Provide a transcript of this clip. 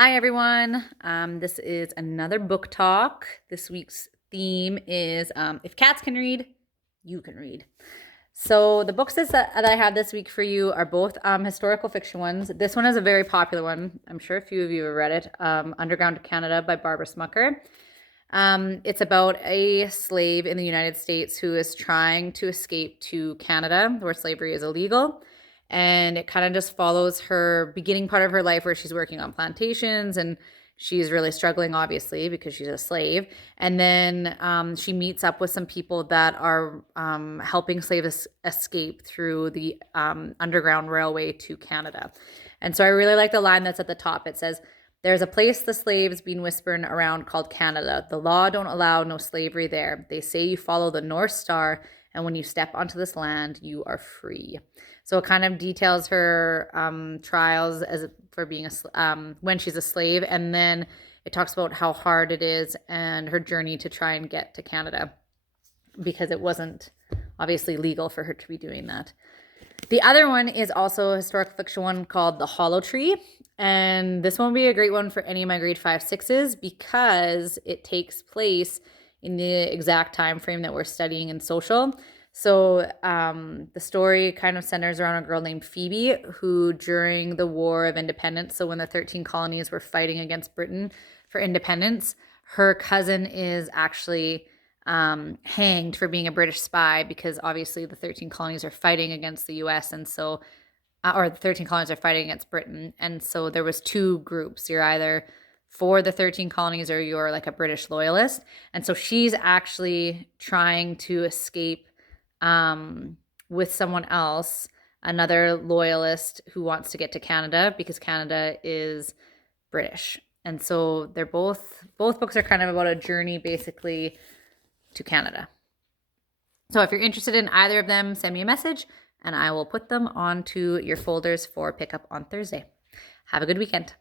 Hi, everyone. This is another book talk. This week's theme is if cats can read, you can read. So the books that I have this week for you are both historical fiction ones. This one is a very popular one. I'm sure a few of you have read it. Underground to Canada by Barbara Smucker. It's about a slave in the United States who is trying to escape to Canada, where slavery is illegal. And it kind of just follows her beginning part of her life where she's working on plantations and she's really struggling, obviously, because she's a slave. And then she meets up with some people that are helping slaves escape through the Underground Railway to Canada. And so I really like the line that's at the top. It says, "There's a place the slaves been whispering around called Canada. The law don't allow no slavery there. They say you follow the North Star, and when you step onto this land, you are free." So it kind of details her trials for being when she's a slave, and then it talks about how hard it is and her journey to try and get to Canada because it wasn't obviously legal for her to be doing that. The other one is also a historical fiction one called The Hollow Tree. And this one will be a great one for any of my grade 5-6s because it takes place in the exact time frame that we're studying in social. So the story kind of centers around a girl named Phoebe who during the War of Independence, so when the 13 colonies were fighting against Britain for independence, her cousin is actually hanged for being a British spy because obviously the 13 colonies are fighting against the US and so or the 13 colonies are fighting against Britain. And so there was two groups. You're either for the 13 colonies or you're like a British loyalist. And so she's actually trying to escape with someone else, another loyalist who wants to get to Canada because Canada is British. And so they're both books are kind of about a journey basically to Canada. So if you're interested in either of them, send me a message and I will put them onto your folders for pickup on Thursday. Have a good weekend.